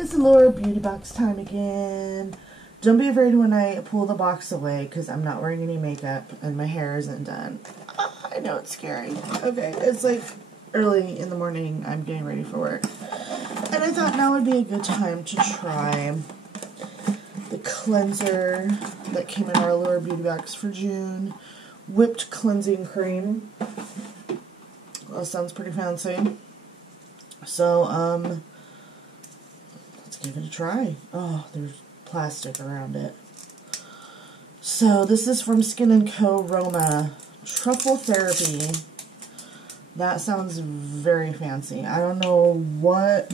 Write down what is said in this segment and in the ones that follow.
It's Allure Beauty Box time again. Don't be afraid when I pull the box away because I'm not wearing any makeup and my hair isn't done. I know it's scary. Okay, it's like early in the morning. I'm getting ready for work. And I thought now would be a good time to try the cleanser that came in our Allure Beauty Box for June. Whipped cleansing cream. That sounds pretty fancy. So, let's give it a try. Oh, there's plastic around it. So, this is from Skin & Co. Roma. Truffle Therapy. That sounds very fancy. I don't know what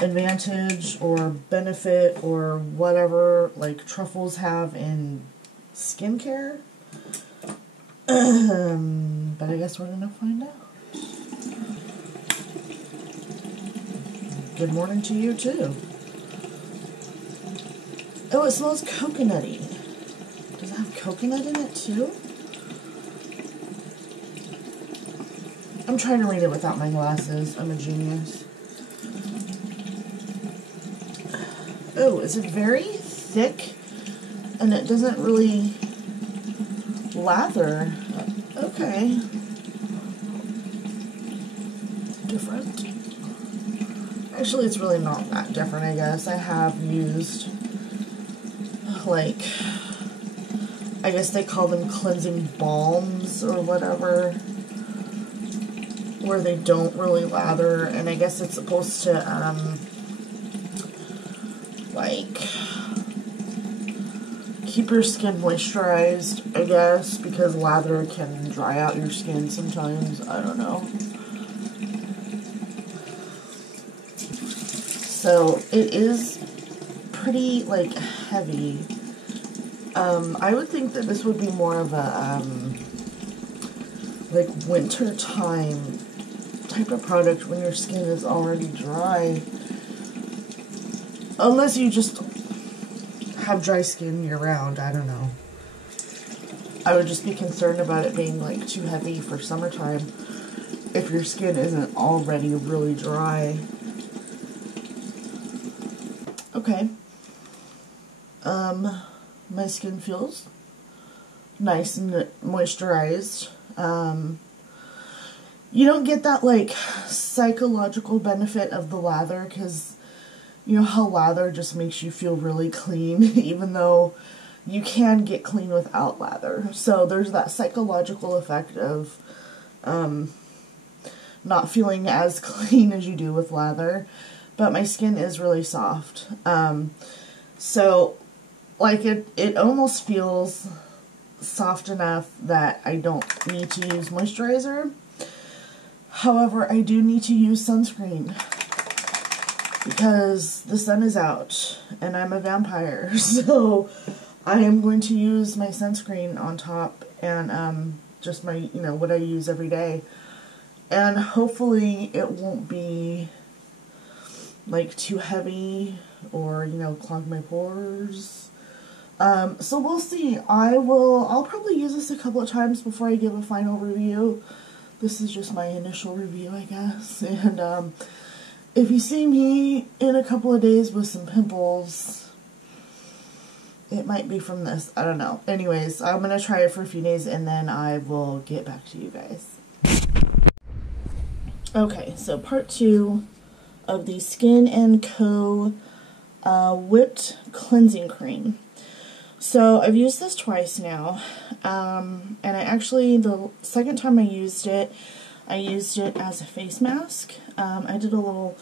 advantage or benefit or whatever, like, truffles have in skincare. But I guess we're gonna find out. Good morning to you, too. Oh, it smells coconutty. Does it have coconut in it, too? I'm trying to read it without my glasses. I'm a genius. Oh, is it very thick? And it doesn't really lather. Okay. Different. Actually, it's really not that different, I guess. I have used, like, I guess they call them cleansing balms or whatever, where they don't really lather, and I guess it's supposed to, like, keep your skin moisturized, I guess, because lather can dry out your skin sometimes. I don't know. So, it is pretty, like, heavy. I would think that this would be more of a, like, winter time type of product when your skin is already dry. Unless you just have dry skin year-round, I don't know. I would just be concerned about it being, like, too heavy for summertime if your skin isn't already really dry. Okay. My skin feels nice and moisturized. You don't get that, like, psychological benefit of the lather, because you know how lather just makes you feel really clean, even though you can get clean without lather. So there's that psychological effect of not feeling as clean as you do with lather. But my skin is really soft. So, like, it almost feels soft enough that I don't need to use moisturizer. However, I do need to use sunscreen because the sun is out and I'm a vampire. So, I am going to use my sunscreen on top and just my, you know, what I use every day. And hopefully it won't be like too heavy or, you know, clog my pores. So we'll see. I'll probably use this a couple of times before I give a final review. This is just my initial review, I guess. And if you see me in a couple of days with some pimples, it might be from this. I don't know. Anyways, I'm going to try it for a few days and then I will get back to you guys. Okay, so part 2 of the Skin & Co. Whipped Cleansing Cream. So, I've used this twice now, and I actually, the second time I used it as a face mask. I did a little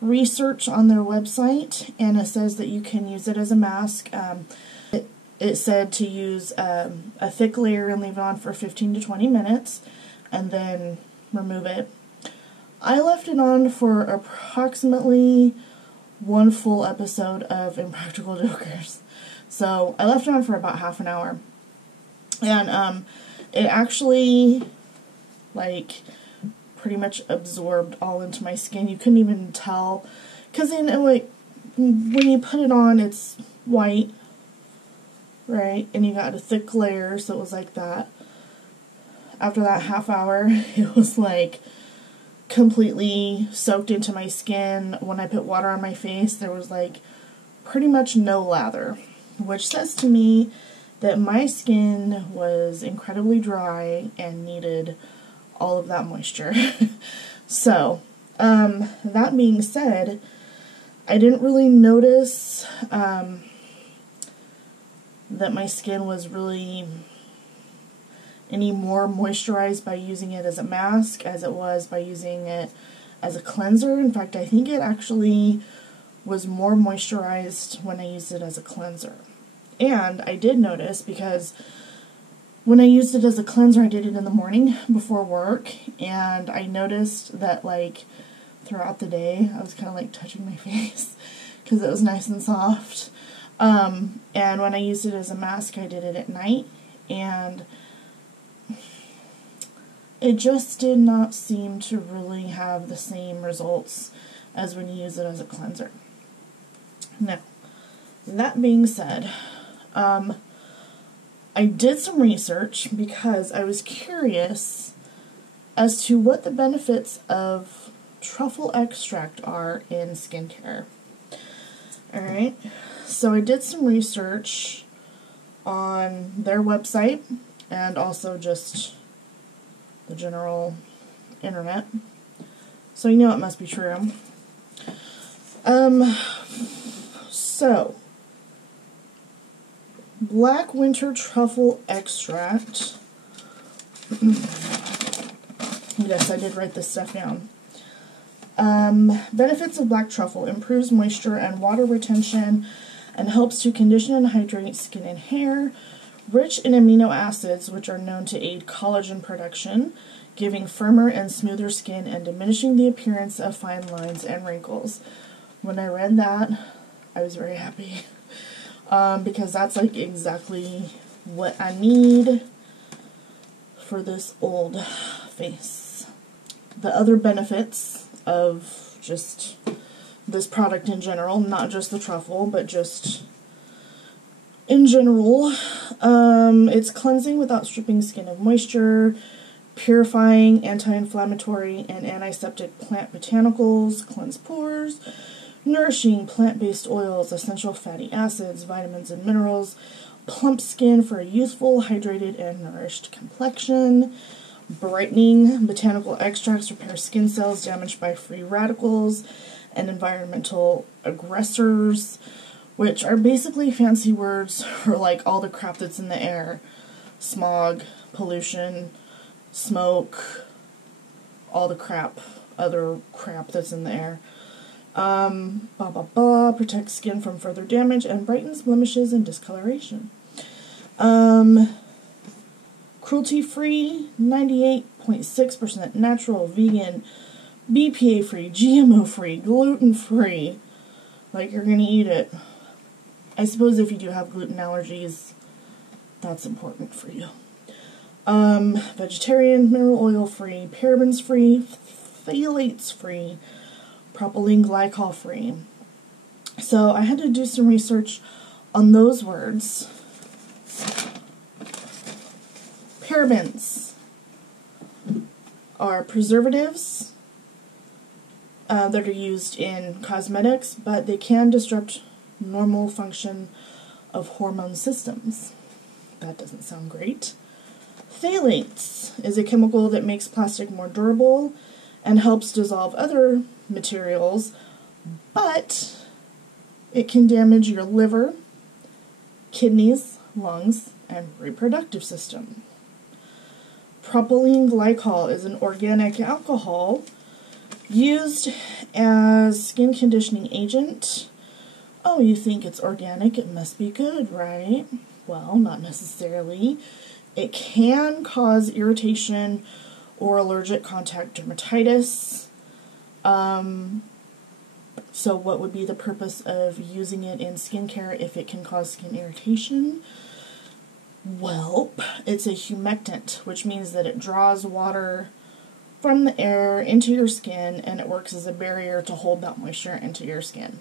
research on their website, and it says that you can use it as a mask. It said to use a thick layer and leave it on for 15 to 20 minutes, and then remove it. I left it on for approximately 1 full episode of Impractical Jokers. So, I left it on for about half an hour. And, it actually, like, pretty much absorbed all into my skin. You couldn't even tell. Because, you know, like, when you put it on, it's white, right? And you got a thick layer, so it was like that. After that half hour, it was like completely soaked into my skin. When I put water on my face, there was like pretty much no lather, which says to me that my skin was incredibly dry and needed all of that moisture. So, that being said, I didn't really notice that my skin was really any more moisturized by using it as a mask as it was by using it as a cleanser. In fact, I think it actually was more moisturized when I used it as a cleanser. And I did notice, because when I used it as a cleanser, I did it in the morning before work, and I noticed that like throughout the day I was kind of like touching my face because it was nice and soft. And when I used it as a mask, I did it at night, and it just did not seem to really have the same results as when you use it as a cleanser. Now, that being said, I did some research because I was curious as to what the benefits of truffle extract are in skincare. Alright, so I did some research on their website and also just the general internet, so you know it must be true. So Black Winter Truffle Extract. Yes, I did write this stuff down. Benefits of black truffle: improves moisture and water retention and helps to condition and hydrate skin and hair. Rich in amino acids, which are known to aid collagen production, giving firmer and smoother skin and diminishing the appearance of fine lines and wrinkles. When I read that, I was very happy. Because that's like exactly what I need for this old face. The other benefits of just this product in general, not just the truffle, but just in general, it's cleansing without stripping skin of moisture, purifying, anti-inflammatory, and antiseptic plant botanicals, cleanse pores, nourishing plant-based oils, essential fatty acids, vitamins and minerals, plump skin for a youthful, hydrated, and nourished complexion. Brightening, botanical extracts repair skin cells damaged by free radicals and environmental aggressors, which are basically fancy words for like all the crap that's in the air. Smog, pollution, smoke, all the crap, other crap that's in the air. Protects skin from further damage and brightens blemishes and discoloration. Cruelty-free, 98.6% natural, vegan, BPA-free, GMO-free, gluten-free. Like, you're gonna eat it. I suppose if you do have gluten allergies, that's important for you. Vegetarian, mineral oil-free, parabens-free, phthalates-free, propylene glycol-free. So I had to do some research on those words. Parabens are preservatives that are used in cosmetics, but they can disrupt normal function of hormone systems. That doesn't sound great. Phthalates is a chemical that makes plastic more durable and helps dissolve other materials, but it can damage your liver, kidneys, lungs, and reproductive system. Propylene glycol is an organic alcohol used as skin conditioning agent. Oh, you think it's organic, it must be good, right? Well, not necessarily. It can cause irritation or allergic contact dermatitis. So what would be the purpose of using it in skincare if it can cause skin irritation? Well, it's a humectant, which means that it draws water from the air into your skin, and it works as a barrier to hold that moisture into your skin.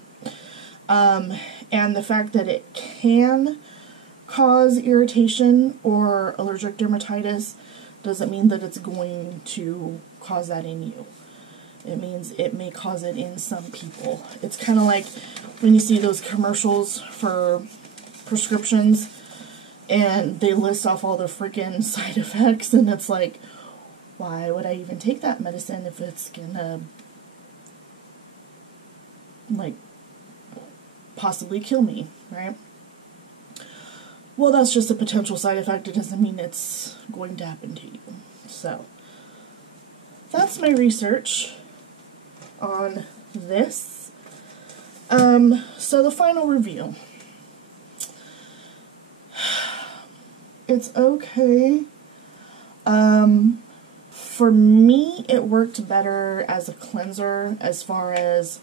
And the fact that it can cause irritation or allergic dermatitis doesn't mean that it's going to cause that in you. it means it may cause it in some people. It's kind of like when you see those commercials for prescriptions and they list off all the freaking side effects, and it's like, why would I even take that medicine if it's gonna, like, possibly kill me, right? Well, that's just a potential side effect. It doesn't mean it's going to happen to you. So, that's my research on this. So the final review. It's okay. For me, it worked better as a cleanser as far as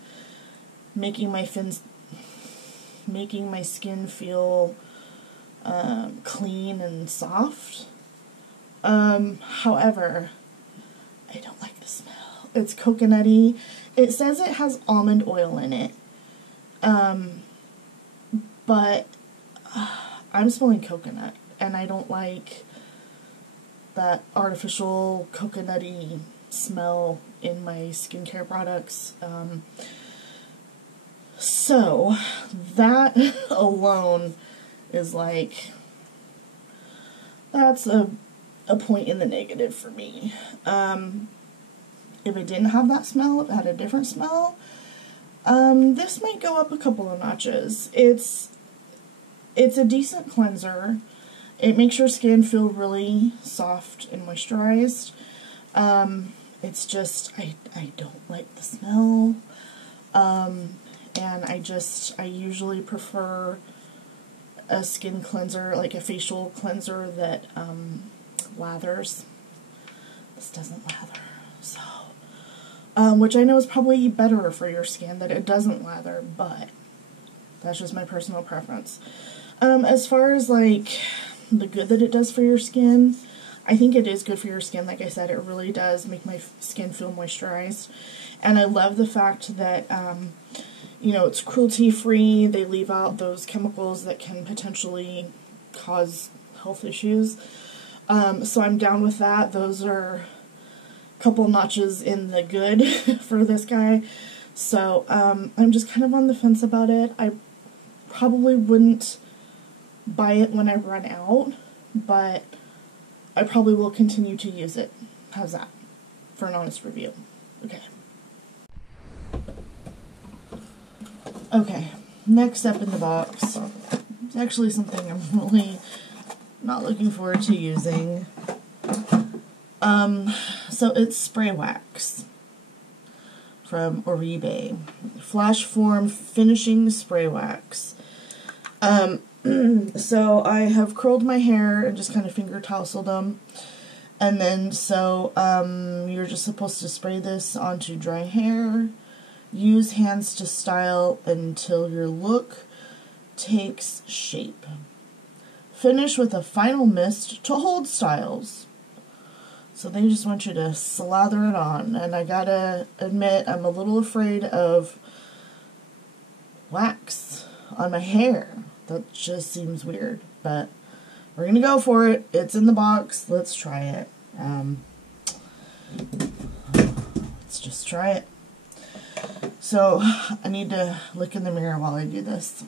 making my skin feel clean and soft. However, I don't like the smell. It's coconutty. It says it has almond oil in it. But I'm smelling coconut, and I don't like that artificial coconutty smell in my skincare products. So that alone is like, that's a point in the negative for me. If it didn't have that smell, if it had a different smell, this might go up a couple of notches. It's a decent cleanser. It makes your skin feel really soft and moisturized. It's just, I don't like the smell. And I usually prefer a skin cleanser, like a facial cleanser that lathers. This doesn't lather, so which I know is probably better for your skin that it doesn't lather, but that's just my personal preference. As far as like the good that it does for your skin, I think it is good for your skin. Like I said, it really does make my skin feel moisturized, and I love the fact that you know, it's cruelty-free. They leave out those chemicals that can potentially cause health issues. So I'm down with that. Those are a couple notches in the good for this guy. So I'm just kind of on the fence about it. I probably wouldn't buy it when I run out, but I probably will continue to use it. How's that? For an honest review. Okay. Okay, next up in the box, it's actually something I'm really not looking forward to using. So it's spray wax from Oribe. Flash Form Finishing Spray Wax. So I have curled my hair and just kind of finger tousled them. And then, so, you're just supposed to spray this onto dry hair. Use hands to style until your look takes shape. Finish with a final mist to hold styles. So they just want you to slather it on. And I gotta admit, I'm a little afraid of wax on my hair. That just seems weird. But we're gonna go for it. It's in the box. Let's try it. Let's just try it. So, I need to look in the mirror while I do this.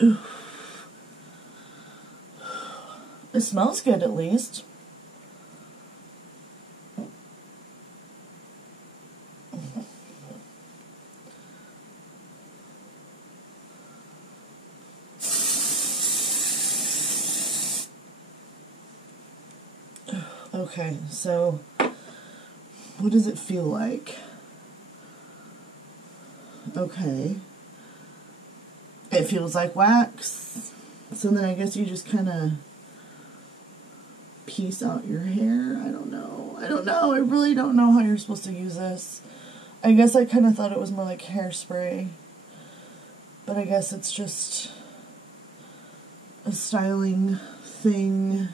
Ooh. It smells good, at least. Okay, so what does it feel like? Okay. It feels like wax. So then I guess you just kind of piece out your hair. I don't know. I really don't know how you're supposed to use this. I guess I kind of thought it was more like hairspray. But I guess it's just a styling thing.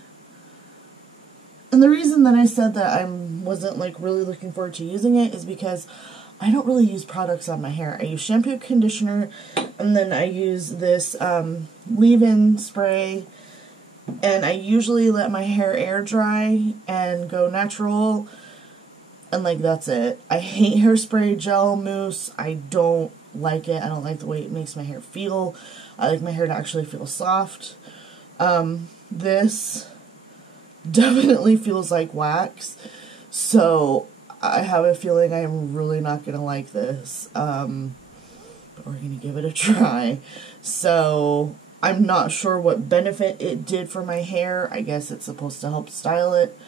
And the reason that I said that I wasn't like really looking forward to using it is because I don't really use products on my hair. I use shampoo, conditioner, and then I use this leave-in spray, and I usually let my hair air dry and go natural, and like that's it. I hate hairspray, gel, mousse. I don't like it. I don't like the way it makes my hair feel. I like my hair to actually feel soft. This definitely feels like wax, so I have a feeling I'm really not going to like this, but we're going to give it a try. So I'm not sure what benefit it did for my hair. I guess it's supposed to help style it.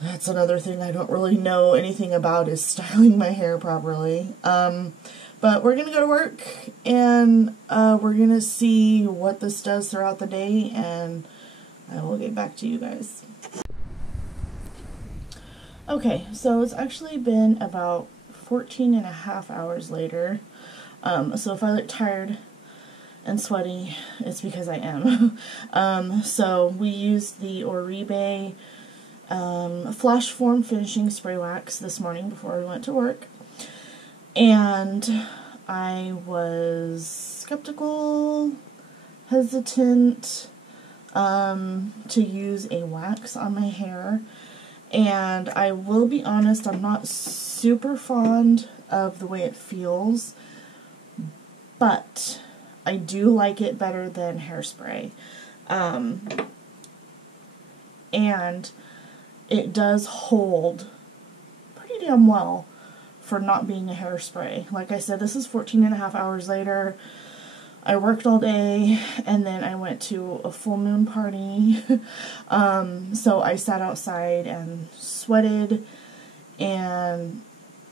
That's another thing I don't really know anything about, is styling my hair properly. But we're going to go to work, and we're going to see what this does throughout the day, and I will get back to you guys. Okay, so it's actually been about 14.5 hours later. So if I look tired and sweaty, it's because I am. So we used the Oribe Flash Form Finishing Spray Wax this morning before we went to work. And I was skeptical, hesitant to use a wax on my hair. And I will be honest, I'm not super fond of the way it feels, but I do like it better than hairspray. And it does hold pretty damn well for not being a hairspray. Like I said, this is 14.5 hours later. I worked all day, and then I went to a full moon party. So I sat outside and sweated, and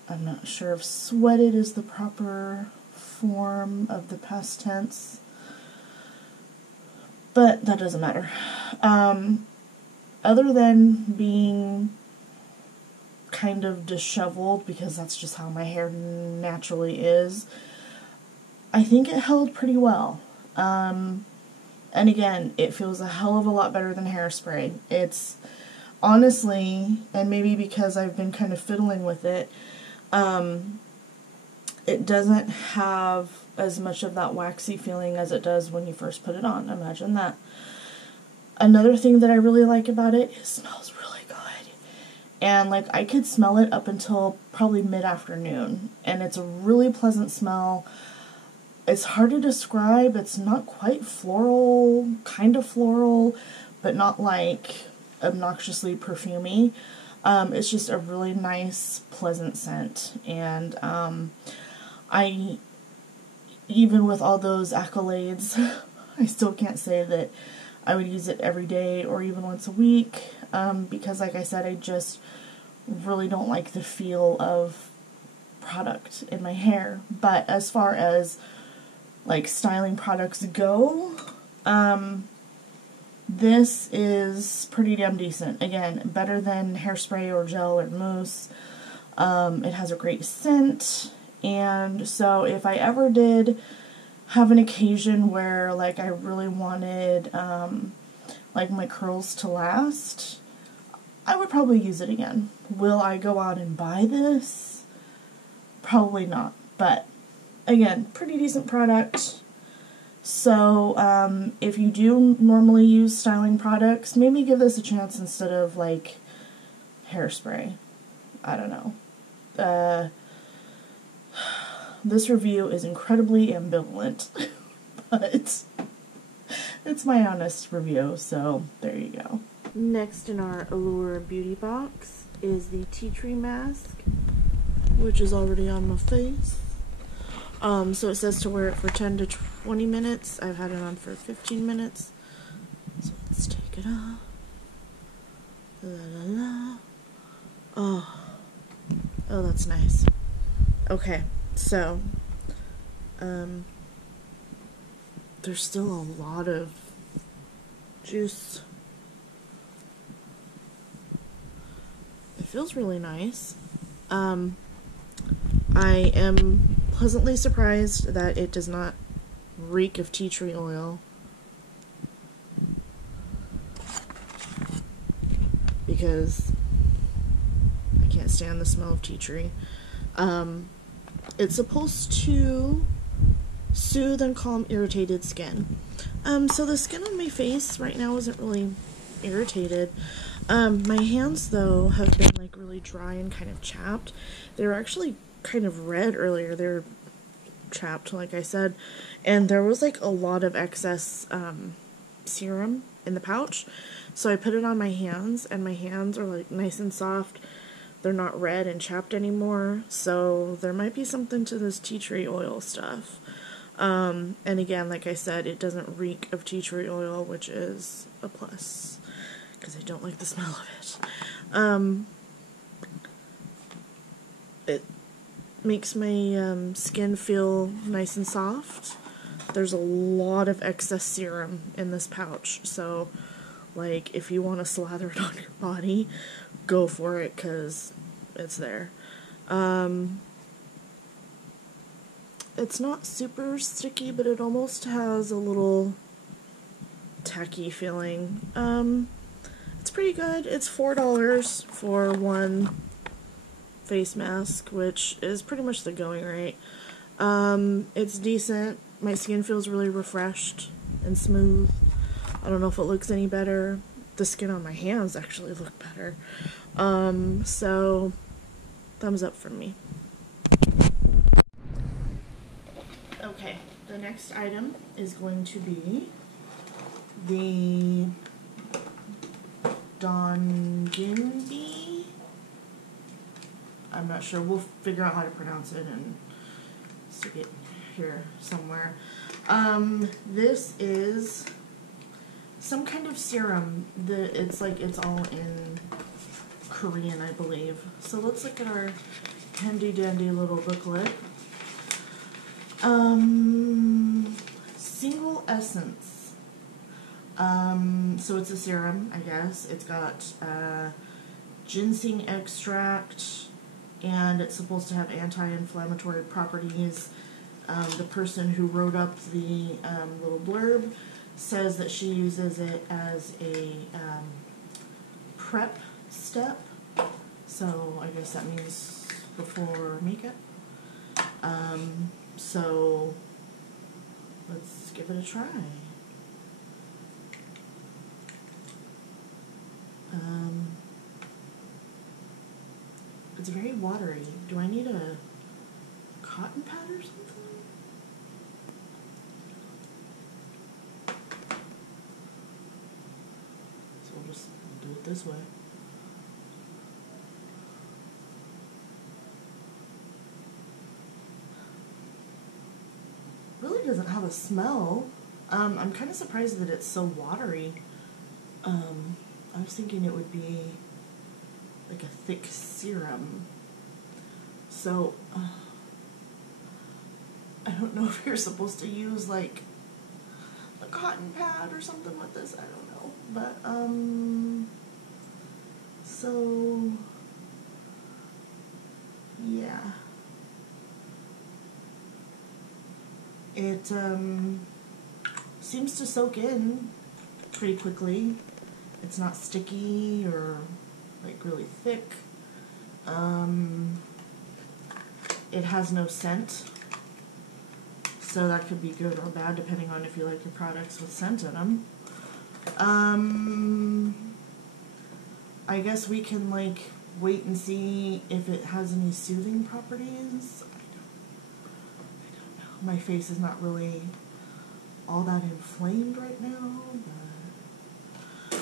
I'm not sure if sweated is the proper form of the past tense, but that doesn't matter. Other than being kind of disheveled, because that's just how my hair naturally is, I think it held pretty well. And again, it feels a hell of a lot better than hairspray. It's honestly, and maybe because I've been kind of fiddling with it, it doesn't have as much of that waxy feeling as it does when you first put it on. Imagine that. Another thing that I really like about it, it smells really good. And like, I could smell it up until probably mid-afternoon, and it's a really pleasant smell. It's hard to describe. It's not quite floral, kind of floral, but not like obnoxiously perfumey. It's just a really nice, pleasant scent. And I, even with all those accolades, I still can't say that I would use it every day or even once a week, because like I said, I just really don't like the feel of product in my hair. But as far as like styling products go, this is pretty damn decent. Again, better than hairspray or gel or mousse. It has a great scent, and so if I ever did have an occasion where like I really wanted like my curls to last, I would probably use it again. Will I go out and buy this? Probably not, but again, pretty decent product. So, if you do normally use styling products, maybe give this a chance instead of, like, hairspray. I don't know. This review is incredibly ambivalent, but it's my honest review, so there you go. Next in our Allure Beauty Box is the tea tree mask, which is already on my face. So it says to wear it for 10 to 20 minutes. I've had it on for 15 minutes. So let's take it off. La la la. Oh, that's nice. Okay, so, there's still a lot of juice. It feels really nice. I am pleasantly surprised that it does not reek of tea tree oil, because I can't stand the smell of tea tree. It's supposed to soothe and calm irritated skin. So the skin on my face right now isn't really irritated. My hands though have been like really dry and kind of chapped. They were actually kind of red earlier. They're chapped, like I said, and there was like a lot of excess serum in the pouch, so I put it on my hands, and my hands are like nice and soft. They're not red and chapped anymore, so there might be something to this tea tree oil stuff. And again, like I said, it doesn't reek of tea tree oil, which is a plus, because I don't like the smell of it. It makes my skin feel nice and soft. There's a lot of excess serum in this pouch, so like if you want to slather it on your body, go for it, because it's there. It's not super sticky, but it almost has a little tacky feeling. It's pretty good. It's $4 for one face mask, which is pretty much the going rate. It's decent. My skin feels really refreshed and smooth. I don't know if it looks any better. The skin on my hands actually look better. So thumbs up from me. Okay, the next item is going to be the Gimme. I'm not sure. We'll figure out how to pronounce it and stick it here somewhere. This is some kind of serum. It's all in Korean, I believe. So let's look at our handy dandy little booklet. Ginseng Essence. So it's a serum, I guess. It's got ginseng extract, and it's supposed to have anti-inflammatory properties. The person who wrote up the little blurb says that she uses it as a prep step. So I guess that means before makeup. So let's give it a try. It's very watery. Do I need a cotton pad or something? So we'll just do it this way. Really doesn't have a smell. I'm kind of surprised that it's so watery. I was thinking it would be like a thick serum. So, I don't know if you're supposed to use like a cotton pad or something with this. I don't know. But, so, yeah. It seems to soak in pretty quickly. It's not sticky or like really thick. It has no scent, so that could be good or bad depending on if you like your products with scent in them. I guess we can like wait and see if it has any soothing properties. I don't know. My face is not really all that inflamed right now, but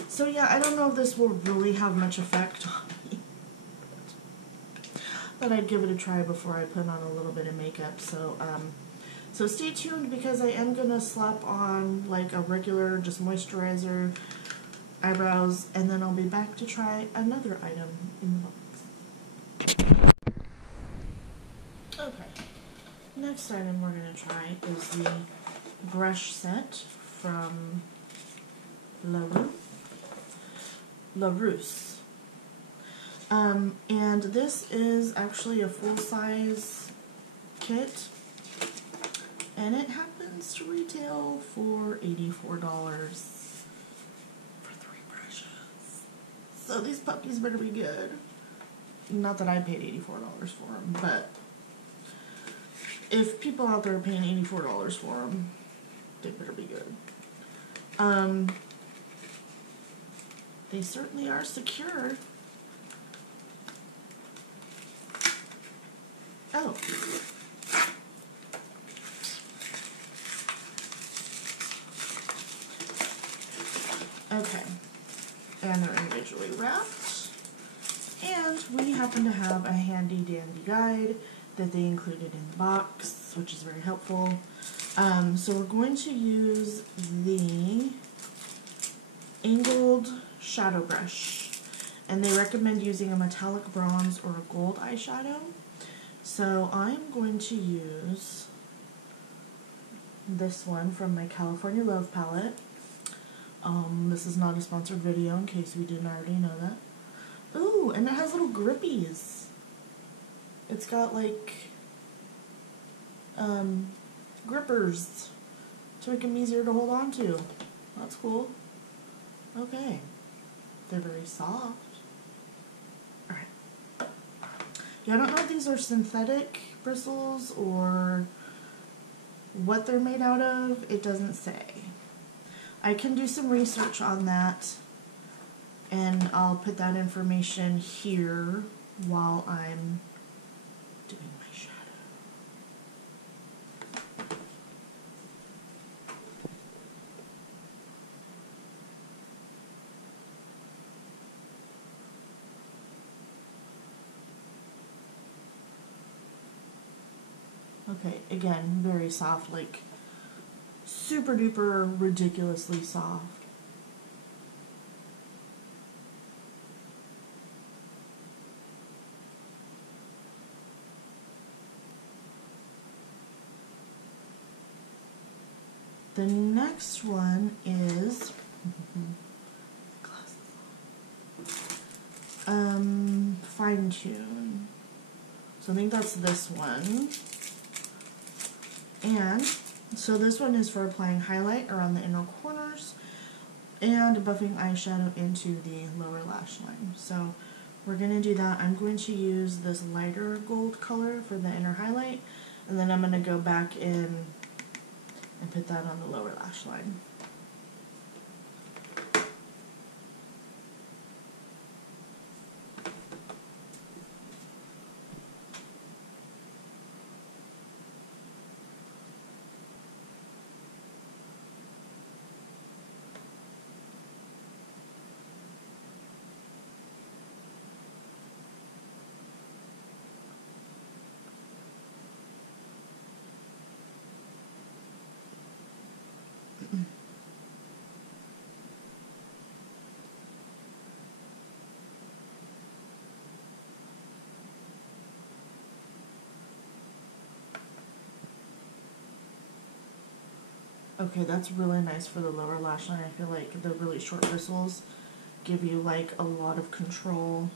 so yeah, I don't know if this will really have much effect on me. But I'd give it a try before I put on a little bit of makeup. So so stay tuned, because I am gonna slap on like a regular just moisturizer, eyebrows, and then I'll be back to try another item in the box. Okay, next item we're gonna try is the brush set from La Rousse. And this is actually a full-size kit, and it happens to retail for $84 for 3 brushes. So these puppies better be good. Not that I paid $84 for them, but if people out there are paying $84 for them, they better be good. They certainly are secure. Oh. Okay. And they're individually wrapped. And we happen to have a handy dandy guide that they included in the box, which is very helpful. So we're going to use the angled shadow brush, and they recommend using a metallic bronze or a gold eyeshadow. So I'm going to use this one from my California Love palette. This is not a sponsored video in case we didn't already know that. Ooh, and it has little grippies. It's got like grippers to make them easier to hold on to. That's cool. Okay. They're very soft. Alright. Yeah, I don't know if these are synthetic bristles or what they're made out of. It doesn't say. I can do some research on that, and I'll put that information here while I'm doing my shadow. Okay, again, very soft, like super duper ridiculously soft. The next one is Fine Tune. So I think that's this one. And so this one is for applying highlight around the inner corners and buffing eyeshadow into the lower lash line. So we're going to do that. I'm going to use this lighter gold color for the inner highlight, and then I'm going to go back in and put that on the lower lash line. Okay, that's really nice for the lower lash line. I feel like the really short bristles give you like a lot of control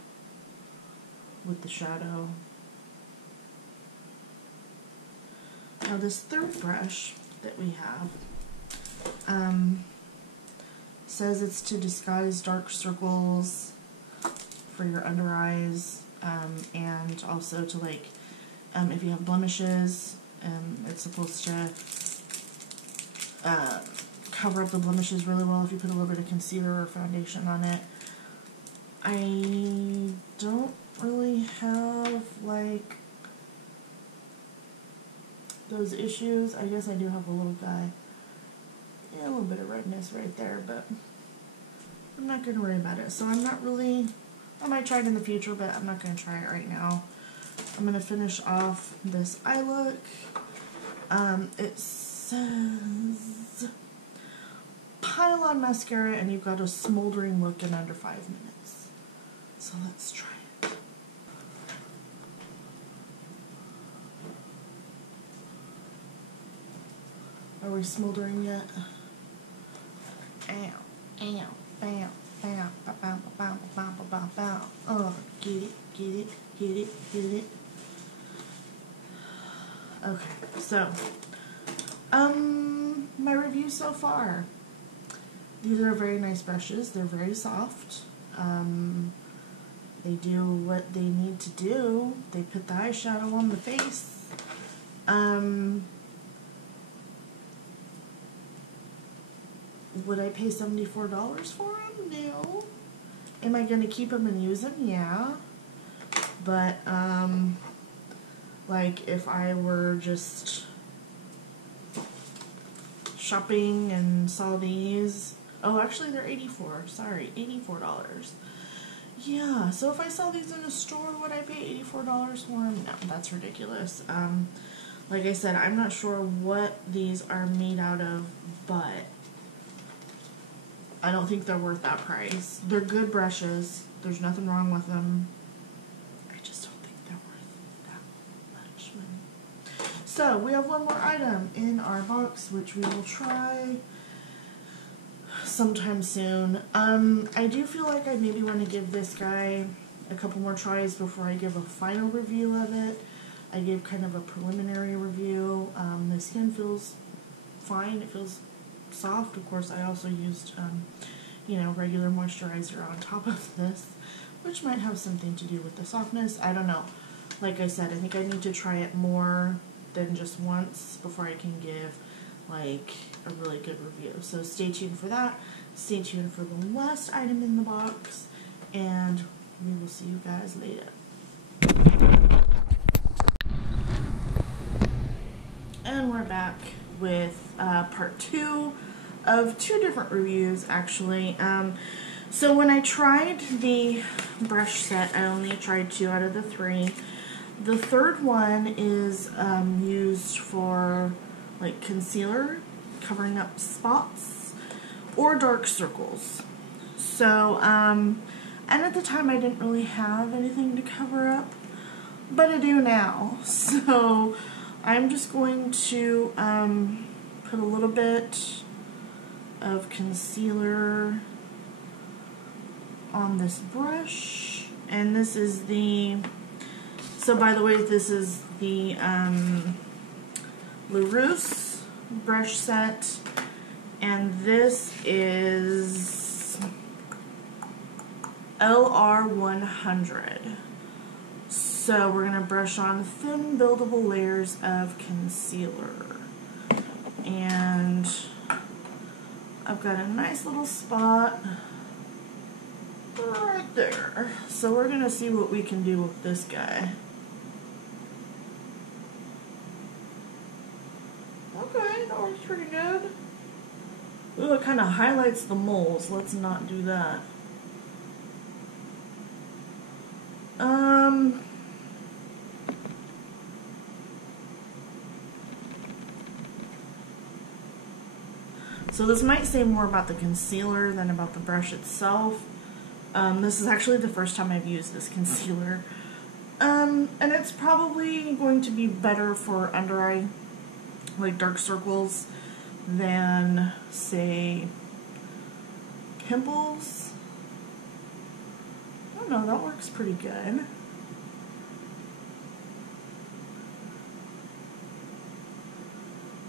with the shadow. Now this third brush that we have says it's to disguise dark circles for your under eyes, and also to like if you have blemishes, it's supposed to cover up the blemishes really well if you put a little bit of concealer or foundation on it. I don't really have like those issues. I guess I do have a little guy. Yeah, a little bit of redness right there, but I'm not going to worry about it. So I'm not really, I might try it in the future, but I'm not going to try it right now. I'm going to finish off this eye look. It says pile on mascara and you've got a smoldering look in under 5 minutes. So let's try it. Are we smoldering yet? Ow, ow, bow, bow, bow, bow, bow, bow, bow, bow. Oh, get it, get it, get it, get it. Okay, so, my review so far. These are very nice brushes. They're very soft. They do what they need to do. They put the eyeshadow on the face. Would I pay $74 for them? No. Am I going to keep them and use them? Yeah. But, like, if I were just shopping and saw these, oh, actually they're $84, sorry, $84. Yeah, so if I saw these in a store, would I pay $84 for them? No, that's ridiculous. Like I said, I'm not sure what these are made out of, but I don't think they're worth that price. They're good brushes. There's nothing wrong with them. I just don't think they're worth that much money. So, we have one more item in our box, which we will try sometime soon. I do feel like I maybe want to give this guy a couple more tries before I give a final review of it. I gave kind of a preliminary review. The skin feels fine. It feels soft. Of course, I also used, you know, regular moisturizer on top of this, which might have something to do with the softness. I don't know. Like I said, I think I need to try it more than just once before I can give, like, a really good review. So stay tuned for that. Stay tuned for the last item in the box, and we will see you guys later. And we're back with part 2 of 2 different reviews, actually. So when I tried the brush set, I only tried 2 out of the 3. The third one is used for, like, concealer, covering up spots, or dark circles. So, and at the time I didn't really have anything to cover up, but I do now. So I'm just going to put a little bit of concealer on this brush, and this is the, so by the way, this is the LaRousse brush set, and this is LR100. So we're going to brush on thin buildable layers of concealer, and I've got a nice little spot right there. So we're going to see what we can do with this guy. Okay, that works pretty good. Ooh, it kind of highlights the moles. Let's not do that. So this might say more about the concealer than about the brush itself. This is actually the first time I've used this concealer. And it's probably going to be better for under eye, like dark circles, than, say, pimples. I don't know, that works pretty good.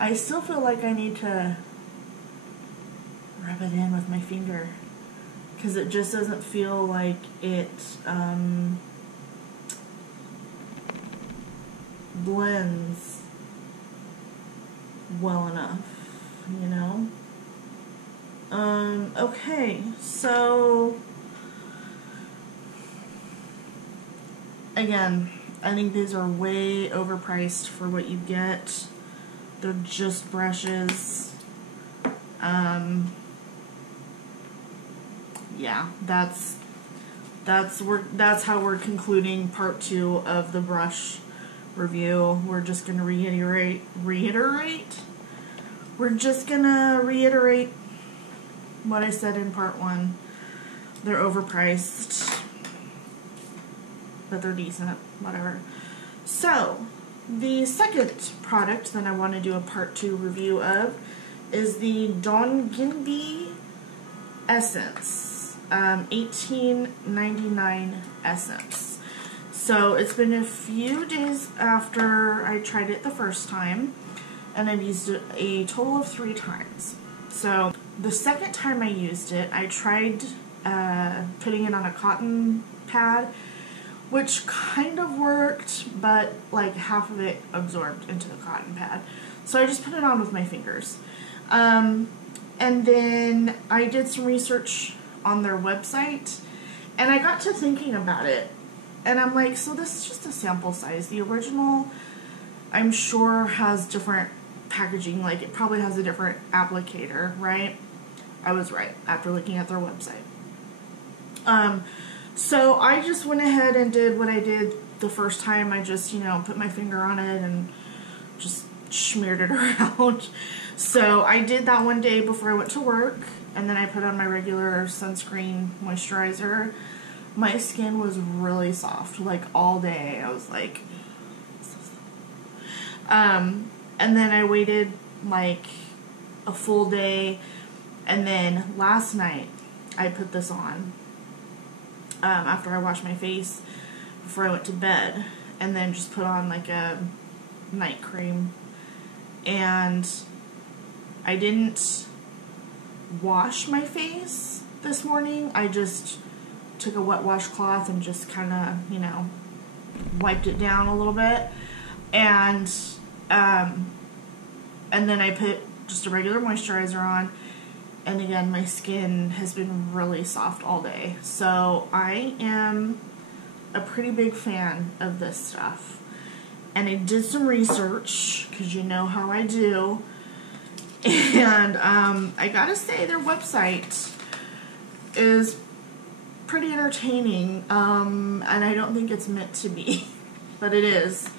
I still feel like I need to rub it in with my finger, because it just doesn't feel like it blends well enough, you know? Okay, so again, I think these are way overpriced for what you get. They're just brushes. Yeah, that's how we're concluding part 2 of the brush review. We're just gonna reiterate. We're just gonna reiterate what I said in part 1. They're overpriced, but they're decent, whatever. So, the second product that I want to do a part 2 review of is the Gimme Essence. $18.99 Essence. So it's been a few days after I tried it the first time, and I've used it a total of 3 times. So the second time I used it, I tried putting it on a cotton pad, which kind of worked, but like half of it absorbed into the cotton pad. So I just put it on with my fingers. And then I did some research on their website, and I got to thinking about it, and I'm like, so this is just a sample size. The original, I'm sure, has different packaging, like it probably has a different applicator, right? I was right after looking at their website. So I just went ahead and did what I did the first time. I just, you know, put my finger on it and just smeared it around. So I did that one day before I went to work, and then I put on my regular sunscreen moisturizer. My skin was really soft, like all day. I was like, so soft. And then I waited like a full day, and then last night I put this on after I washed my face before I went to bed, and then just put on like a night cream. And I didn't wash my face this morning. I just took a wet washcloth and just kind of, you know, wiped it down a little bit, and then I put just a regular moisturizer on, and again, my skin has been really soft all day. So I am a pretty big fan of this stuff, and I did some research because you know how I do, and I gotta say their website is pretty entertaining, and I don't think it's meant to be, but it is.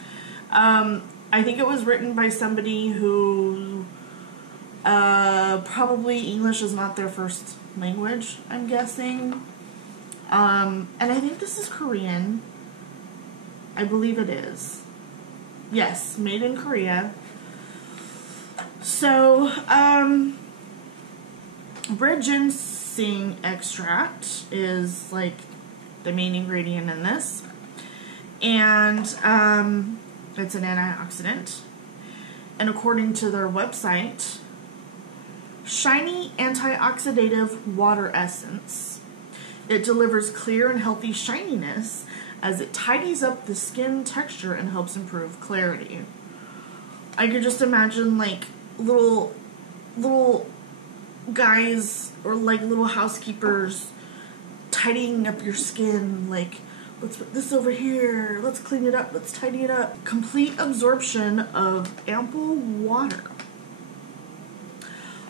I think it was written by somebody who probably English is not their first language, I'm guessing. And I think this is Korean. I believe it is. Yes, made in Korea. So, red ginseng extract is like the main ingredient in this. And it's an antioxidant. And according to their website, shiny antioxidative water essence. It delivers clear and healthy shininess as it tidies up the skin texture and helps improve clarity. I could just imagine like little guys or like little housekeepers tidying up your skin, like, let's put this over here, let's clean it up, let's tidy it up. Complete absorption of ample water.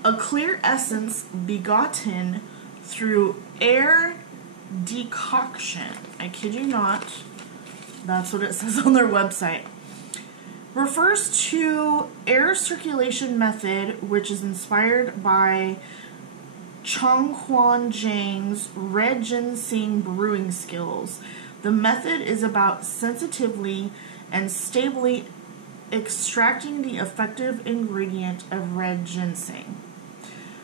A clear essence begotten through air decoction. I kid you not, that's what it says on their website. Refers to air circulation method, which is inspired by Chonghuan Zhang's red ginseng brewing skills. The method is about sensitively and stably extracting the effective ingredient of red ginseng.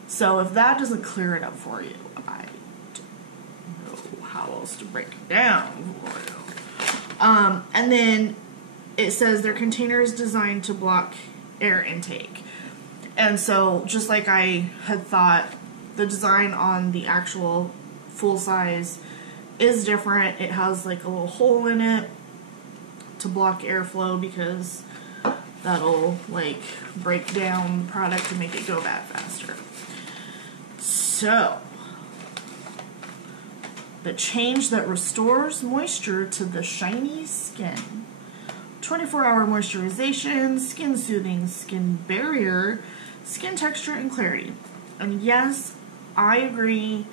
So if that doesn't clear it up for you, I don't know how else to break it down for you. And then it says their container is designed to block air intake. And so just like I had thought, the design on the actual full size is different. It has like a little hole in it to block airflow because that'll like break down the product to make it go bad faster. So, the change that restores moisture to the shiny skin. 24-hour moisturization, skin soothing, skin barrier, skin texture, and clarity. And yes, I agree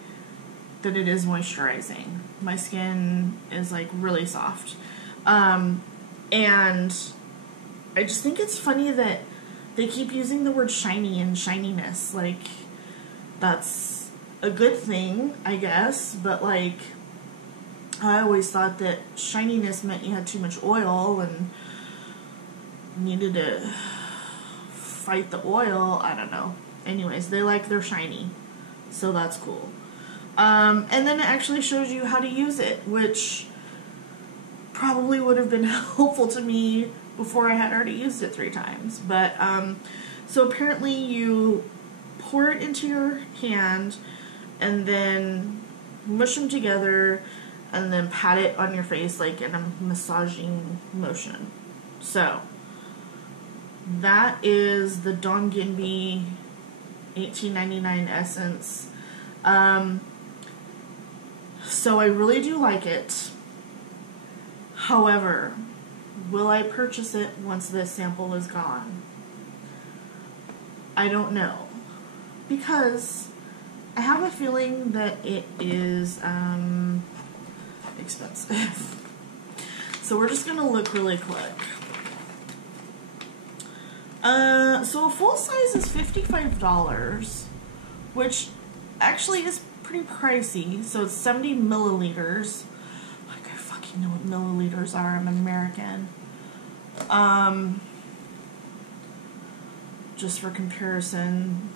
that it is moisturizing. My skin is like really soft. And I just think it's funny that they keep using the word shiny and shininess. Like, that's a good thing, I guess, but like, I always thought that shininess meant you had too much oil and needed to fight the oil. I don't know. Anyways, they like their shiny, so that's cool. And then it actually shows you how to use it, which probably would have been helpful to me before I had already used it 3 times. But, so apparently you pour it into your hand and then mush them together, and then pat it on your face like in a massaging motion. So that is the Don Gimme $18.99 Essence. So I really do like it. However, will I purchase it once this sample is gone? I don't know, because I have a feeling that it is expensive. So we're just gonna look really quick. So a full size is $55, which actually is pretty pricey. So it's 70 milliliters. Like, I fucking know what milliliters are. I'm American. Just for comparison.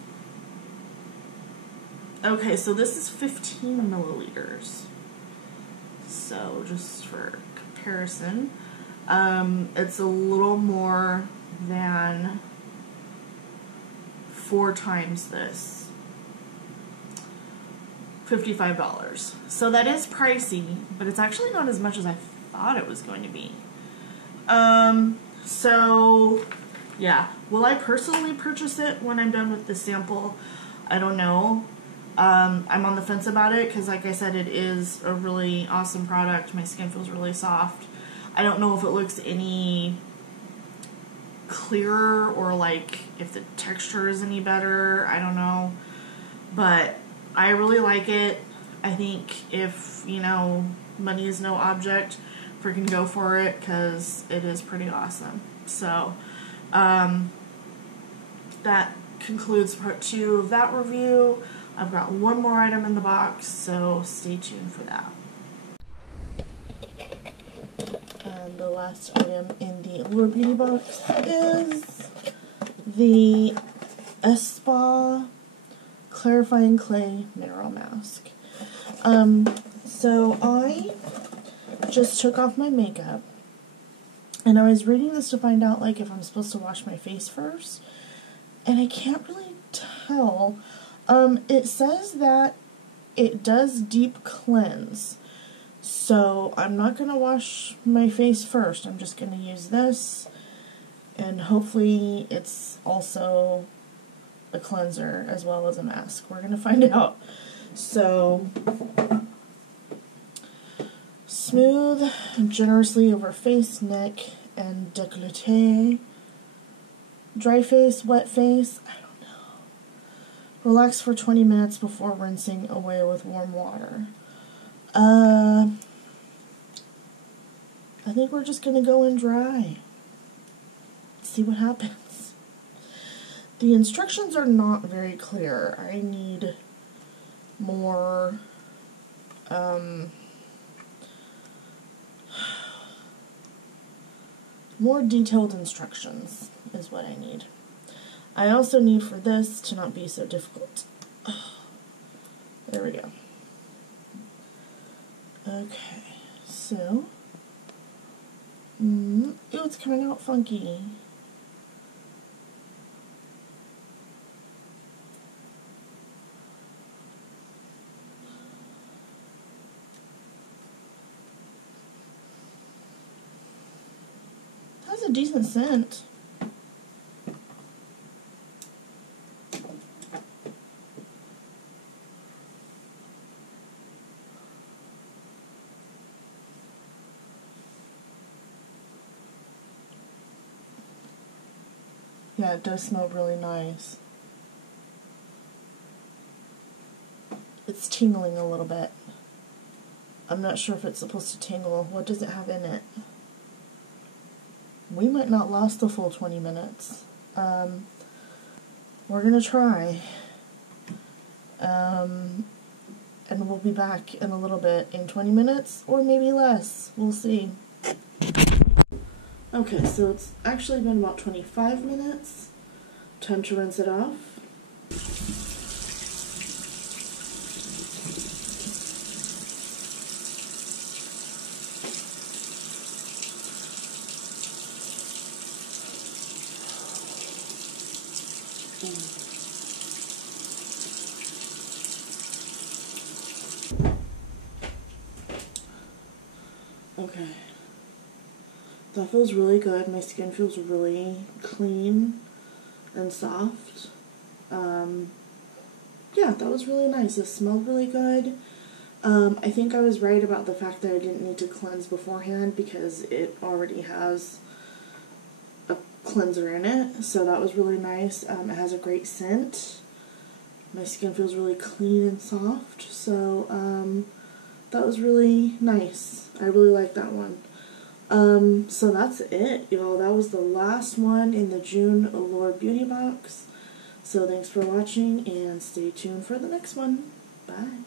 Okay, so this is 15 milliliters. So just for comparison, it's a little more than 4 times this. $55. So that is pricey, but it's actually not as much as I thought it was going to be. So yeah, will I personally purchase it when I'm done with the sample? I don't know. I'm on the fence about it because, like I said, it is a really awesome product. My skin feels really soft. I don't know if it looks any clearer or like if the texture is any better. I don't know. But I really like it. I think if, you know, money is no object, freaking go for it because it is pretty awesome. So, that concludes part 2 of that review. I've got one more item in the box, so stay tuned for that. And the last item in the Allure Beauty Box is the Espa Clarifying Clay Mineral Mask. So I just took off my makeup, and I was reading this to find out like if I'm supposed to wash my face first, and I can't really tell. It says that it does deep cleanse, so I'm not going to wash my face first. I'm just going to use this, and hopefully it's also a cleanser as well as a mask. We're going to find out. So, smooth generously over face, neck, and décolleté. Dry face, wet face, I don't know. Relax for 20 minutes before rinsing away with warm water. I think we're just going to go in dry. See what happens. The instructions are not very clear. I need more more detailed instructions is what I need. I also need for this to not be so difficult. There we go. Okay, so ew, it's coming out funky. Has a decent scent. Yeah, it does smell really nice. It's tingling a little bit. I'm not sure if it's supposed to tingle. What does it have in it? We might not last the full 20 minutes. We're gonna try. And we'll be back in a little bit, in 20 minutes, or maybe less. We'll see. Okay, so it's actually been about 25 minutes. Time to rinse it off. Okay. That feels really good. My skin feels really clean and soft. Yeah, that was really nice. It smelled really good. I think I was right about the fact that I didn't need to cleanse beforehand because it already has a cleanser in it, so that was really nice. It has a great scent. My skin feels really clean and soft, so that was really nice. I really like that one. So that's it, y'all. That was the last one in the July Allure Beauty Box. So thanks for watching, and stay tuned for the next one. Bye.